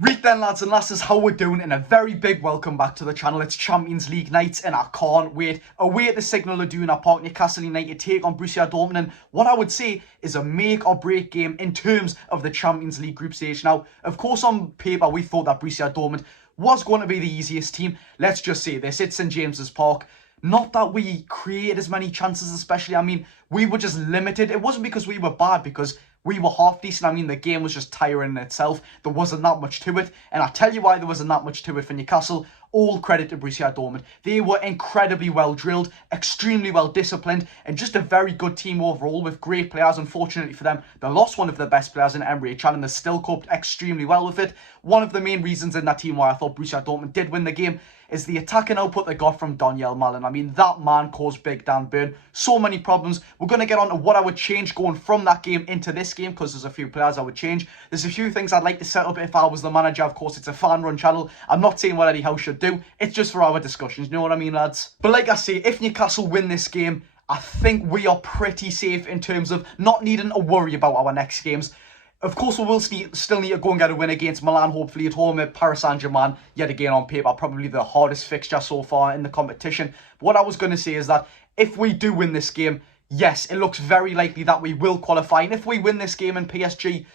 Right then, lads and lasses, how we're doing, and a very big welcome back to the channel. It's Champions League night and I can't wait. Away at the Signal Iduna Park, Newcastle United take on Borussia Dortmund, and what I would say is a make or break game in terms of the Champions League group stage. Now, of course, on paper we thought that Borussia Dortmund was going to be the easiest team. Let's just say this, it's St James's Park. Not that we created as many chances, especially. I mean, we were just limited. It wasn't because we were bad, because we were half decent. I mean, the game was just tiring in itself. There wasn't that much to it. And I'll tell you why there wasn't that much to it for Newcastle. All credit to Borussia Dortmund. They were incredibly well drilled, extremely well disciplined, and just a very good team overall with great players. Unfortunately for them, they lost one of their best players in Emre Can, and they still coped extremely well with it. One of the main reasons in that team why I thought Borussia Dortmund did win the game is the attacking output they got from Daniel Malin. I mean, that man caused Big Dan Burn so many problems. We're going to get on to what I would change going from that game into this game, because there's a few players I would change. There's a few things I'd like to set up if I was the manager. Of course, it's a fan-run channel. I'm not saying what Eddie Howe should do. It's just for our discussions. You know what I mean, lads? But like I say, if Newcastle win this game, I think we are pretty safe in terms of not needing to worry about our next games. Of course, we will still need to go and get a win against Milan, hopefully at home at Paris Saint-Germain. Yet again, on paper, probably the hardest fixture so far in the competition. But what I was going to say is that if we do win this game, yes, it looks very likely that we will qualify. And if we win this game and PSG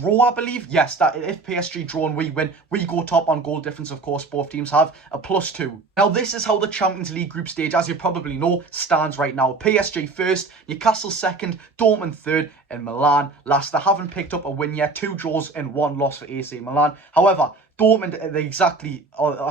draw, I believe, yes, that if PSG draw and we win, we go top on goal difference. Of course, both teams have a +2. Now, this is how the Champions League group stage, as you probably know, stands right now. PSG first, Newcastle second, Dortmund third, and Milan last. They haven't picked up a win yet, 2 draws and 1 loss for AC Milan. However, Dortmund, they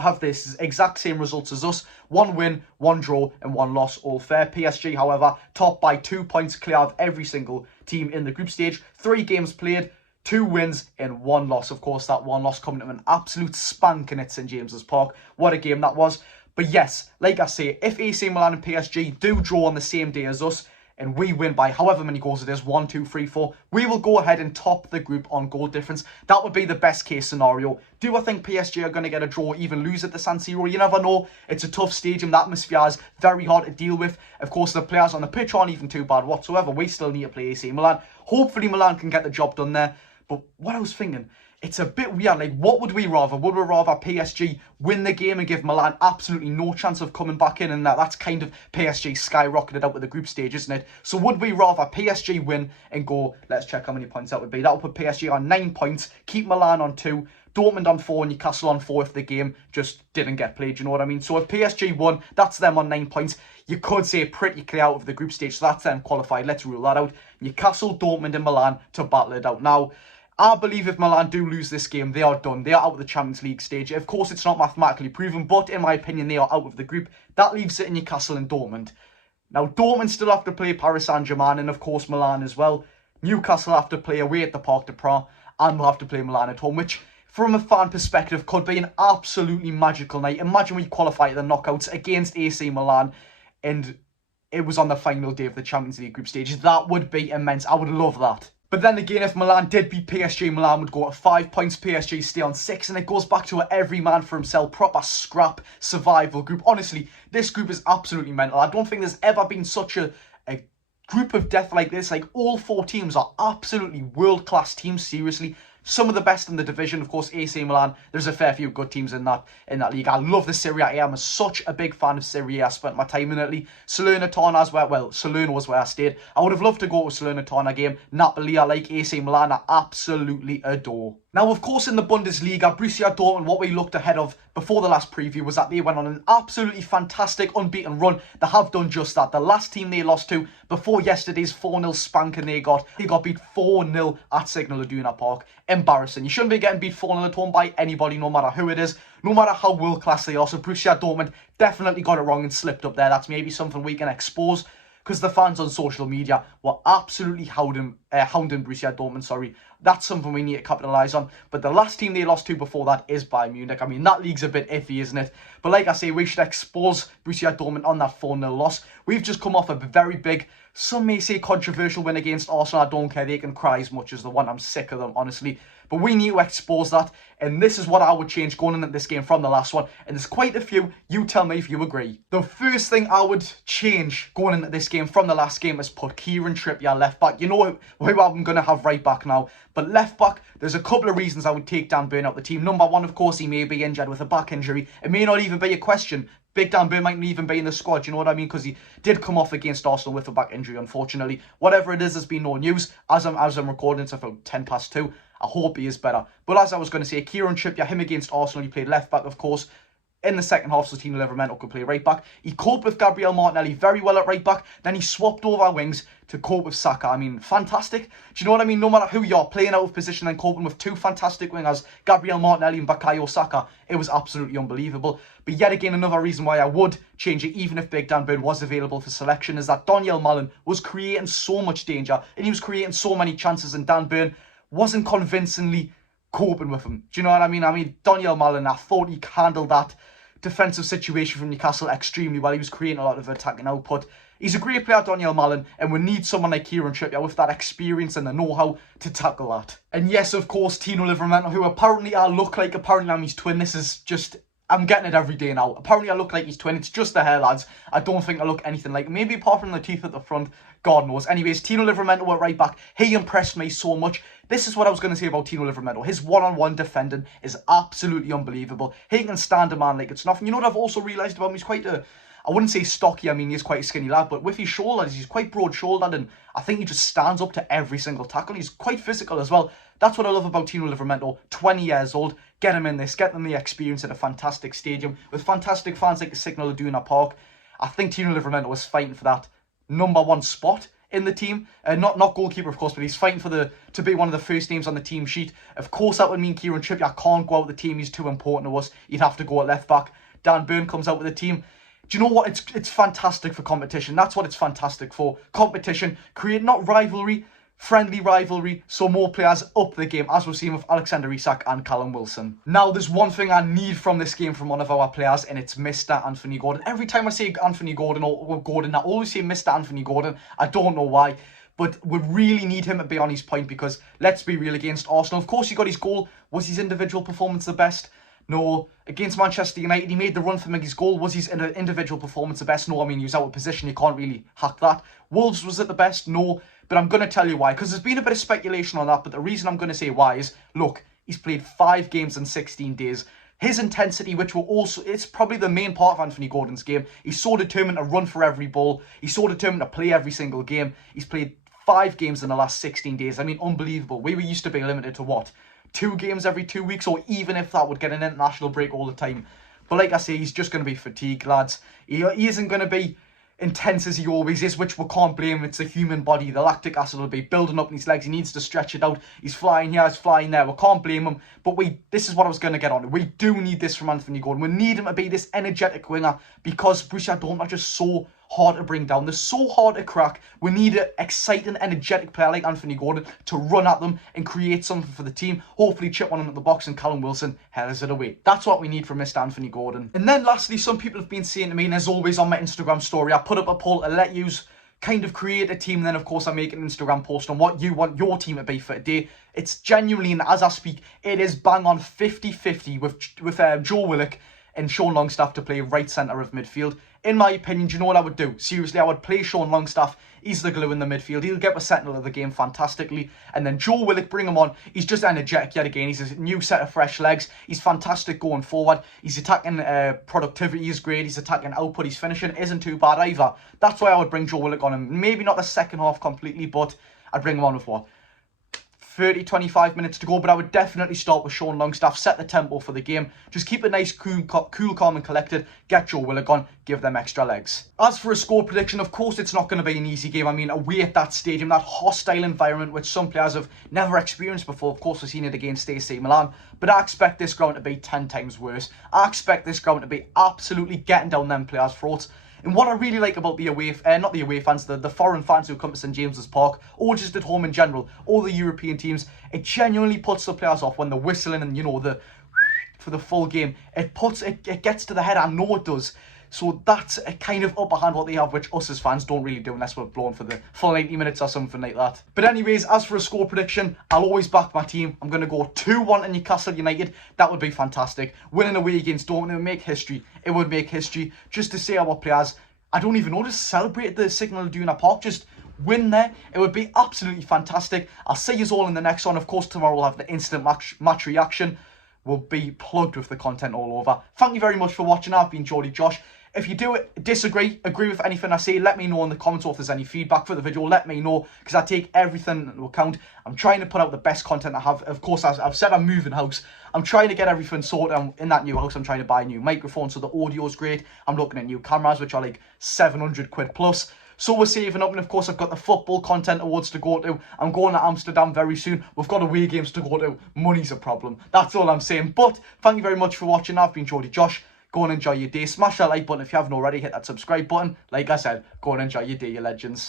have this exact same results as us. 1 win, 1 draw, and 1 loss, all fair. PSG, however, top by 2 points, clear of every single team in the group stage. 3 games played, 2 wins and 1 loss. Of course, that 1 loss coming to an absolute spanking at St James's Park. What a game that was. But yes, like I say, if AC Milan and PSG do draw on the same day as us, and we win by however many goals it is, 1, 2, 3, 4, we will go ahead and top the group on goal difference. That would be the best case scenario. Do I think PSG are going to get a draw, even lose at the San Siro? You never know. It's a tough stadium. The atmosphere is very hard to deal with. Of course, the players on the pitch aren't even too bad whatsoever. We still need to play AC Milan. Hopefully Milan can get the job done there. But what I was thinking, it's a bit weird. Like, what would we rather? Would we rather PSG win the game and give Milan absolutely no chance of coming back in? And that's kind of PSG skyrocketed out with the group stage, isn't it? So would we rather PSG win and go, let's check how many points that would be. That would put PSG on 9 points, keep Milan on 2, Dortmund on 4, Newcastle on 4 if the game just didn't get played, you know what I mean? So if PSG won, that's them on 9 points. You could say pretty clear out of the group stage, so that's them qualified. Let's rule that out. Newcastle, Dortmund and Milan to battle it out. Now, I believe if Milan do lose this game, they are done. They are out of the Champions League stage. Of course, it's not mathematically proven, but in my opinion, they are out of the group. That leaves it in Newcastle and Dortmund. Now, Dortmund still have to play Paris Saint-Germain and, of course, Milan as well. Newcastle have to play away at the Parc des Princes, and we'll have to play Milan at home, which, from a fan perspective, could be an absolutely magical night. Imagine we qualify to the knockouts against AC Milan, and it was on the final day of the Champions League group stage. That would be immense. I would love that. But then again, if Milan did beat PSG, Milan would go at 5 points, PSG stay on 6, and it goes back to every man for himself, proper scrap survival group. Honestly, this group is absolutely mental. I don't think there's ever been such a group of death like this. Like, all 4 teams are absolutely world-class teams, seriously. Some of the best in the division, of course, AC Milan. There's a fair few good teams in that league. I love the Serie A. I'm such a big fan of Serie A. I spent my time in Italy. Salernitana as well. Salerno was where I stayed. I would have loved to go to a Salernitana game. Napoli, I like. AC Milan, I absolutely adore. Now, of course, in the Bundesliga, Borussia Dortmund, what we looked ahead of before the last preview was that they went on an absolutely fantastic unbeaten run. They have done just that. The last team they lost to before yesterday's 4-0 spanking they got beat 4-0 at Signal Iduna Park. Embarrassing. You shouldn't be getting beat 4-0 at home by anybody, no matter who it is, no matter how world-class they are. So Borussia Dortmund definitely got it wrong and slipped up there. That's maybe something we can expose, because the fans on social media were absolutely hounding Borussia Dortmund, That's something we need to capitalise on. But the last team they lost to before that is Bayern Munich. I mean, that league's a bit iffy, isn't it? But like I say, we should expose Borussia Dortmund on that 4-0 loss. We've just come off a very big, some may say controversial win against Arsenal. I don't care, they can cry as much as they want. I'm sick of them, honestly. But we need to expose that, and this is what I would change going into this game from the last one. And there's quite a few. You tell me if you agree. The first thing I would change going into this game from the last game is put Kieran Trippier left back. You know who I'm going to have right back now. But left back, there's a couple of reasons I would take Dan Burn out the team. Number one, of course, he may be injured with a back injury. It may not even be a question. Big Dan Burn might not even be in the squad, you know what I mean? Because he did come off against Arsenal with a back injury, unfortunately. Whatever it is, there's been no news. As I'm recording, it's about 2:10. I hope he is better. But as I was going to say, Kieran Trippier, him against Arsenal, he played left back, of course. In the second half, so Tino Livramento could play right back. He coped with Gabriel Martinelli very well at right back. Then he swapped over wings to cope with Saka. I mean, fantastic. Do you know what I mean? No matter who you're playing out of position and coping with two fantastic wingers, Gabriel Martinelli and Bukayo Saka, it was absolutely unbelievable. But yet again, another reason why I would change it, even if Big Dan Burn was available for selection, is that Donyell Malen was creating so much danger and he was creating so many chances, and Dan Burn wasn't convincingly coping with him. Do you know what I mean? Donyell Malen, I thought he handled that defensive situation from Newcastle extremely well. He was creating a lot of attacking output. He's a great player, Donyell Malen, and we need someone like Kieran Trippier with that experience and the know-how to tackle that. And yes, of course, Tino Livramento, who apparently I look like, apparently I'm his twin. This is just, I'm getting it every day now. Apparently I look like his twin. It's just the hair, lads. I don't think I look anything like him. Maybe apart from the teeth at the front. God knows. Anyways, Tino Livramento at right back. He impressed me so much. This is what I was going to say about Tino Livramento. His one-on-one defending is absolutely unbelievable. He can stand a man like it's nothing. You know what I've also realised about him? He's quite a, I wouldn't say stocky, he's quite a skinny lad, but with his shoulders, he's quite broad-shouldered, and I think he just stands up to every single tackle. He's quite physical as well. That's what I love about Tino Livramento. 20 years old. Get him in this. Get them the experience at a fantastic stadium with fantastic fans like the Signal Iduna Park. I think Tino Livramento was fighting for that #1 spot in the team. Not goalkeeper, of course, but he's fighting for to be one of the first names on the team sheet. Of course, that would mean Kieran Trippier can't go out the team. He's too important to us. He'd have to go at left back. Dan Burn comes out with the team. Do you know what? It's fantastic for competition. That's what it's fantastic for. Competition. Create not rivalry, friendly rivalry, so more players up the game, as we've seen with Alexander Isak and Callum Wilson. Now, there's one thing I need from this game from one of our players, and it's Mr. Anthony Gordon. Every time I say Anthony Gordon or Gordon, I always say Mr. Anthony Gordon. I don't know why, but we really need him to be on his point, because let's be real, against Arsenal, of course he got his goal. Was his individual performance the best? No. Against Manchester United, he made the run for his goal. Was his individual performance the best? No. He was out of position. You can't really hack that. Wolves, was it the best? No. But I'm going to tell you why, because there's been a bit of speculation on that, but the reason I'm going to say why is, look, he's played 5 games in 16 days. His intensity, which will also, it's probably the main part of Anthony Gordon's game. He's so determined to run for every ball. He's so determined to play every single game. He's played 5 games in the last 16 days. Unbelievable. We were used to be limited to what? 2 games every 2 weeks, or even if that would get an international break all the time. But like I say, he's just going to be fatigued, lads. He isn't going to be intense as he always is, which we can't blame him. It's a human body. The lactic acid will be building up in his legs. He needs to stretch it out. He's flying here, he's flying there. We can't blame him. But this is what I was going to get on. We do need this from Anthony Gordon. We need him to be this energetic winger, because Borussia Dortmund are just so hard to bring down. They're so hard to crack. We need an exciting, energetic player like Anthony Gordon to run at them and create something for the team. Hopefully chip one into the box and Callum Wilson headers it away. That's what we need from Mr. Anthony Gordon. And then lastly, some people have been saying to me, and as always on my Instagram story, I put up a poll to let you kind of create a team, and then of course I make an Instagram post on what you want your team to be for today. It's genuinely, and as I speak, it is bang on 50-50 with Joe Willock and Sean Longstaff to play right centre of midfield. In my opinion, do you know what I would do? Seriously, I would play Sean Longstaff. He's the glue in the midfield. He'll get the sentinel of the game fantastically. And then Joe Willock, bring him on. He's just energetic yet again. He's a new set of fresh legs. He's fantastic going forward. His attacking productivity is great. His attacking output, his finishing isn't too bad either. That's why I would bring Joe Willock on him. Maybe not the second half completely, but I'd bring him on with what? 30-25 minutes to go, but I would definitely start with Sean Longstaff, set the tempo for the game, just keep it nice, cool, calm and collected, get Joe Willock on, give them extra legs. As for a score prediction, of course it's not going to be an easy game. Away at that stadium, that hostile environment which some players have never experienced before. Of course we've seen it against AC Milan, but I expect this ground to be 10 times worse. I expect this ground to be absolutely getting down them players' throats. And what I really like about the away, not the away fans, the foreign fans who come to St James's Park, or just at home in general, all the European teams, it genuinely puts the players off when they're whistling and, for the full game. It gets to the head, I know it does. So that's a kind of upper hand what they have, which us as fans don't really do unless we're blown for the full 90 minutes or something like that. But anyways, as for a score prediction, I'll always back my team. I'm going to go 2-1 to Newcastle United. That would be fantastic. Winning away against Dortmund would make history. It would make history. Just to say our players, I don't even know, just celebrate the Signal Iduna Park. Just win there. It would be absolutely fantastic. I'll see you all in the next one. Of course, tomorrow we'll have the instant match reaction. We'll be plugged with the content all over. Thank you very much for watching. I've been Geordie Josh. If you do disagree, agree with anything I say, let me know in the comments, or if there's any feedback for the video, let me know, because I take everything into account. I'm trying to put out the best content I have. Of course, as I've said, I'm moving house. I'm trying to get everything sorted. In that new house, I'm trying to buy a new microphone, so the audio's great. I'm looking at new cameras, which are like 700 quid plus. So we're saving up, and of course I've got the football content awards to go to. I'm going to Amsterdam very soon. We've got away games to go to. Money's a problem. That's all I'm saying. But thank you very much for watching. I've been Geordie Josh. Go and enjoy your day. Smash that like button if you haven't already. Hit that subscribe button. Like I said, go and enjoy your day, you legends.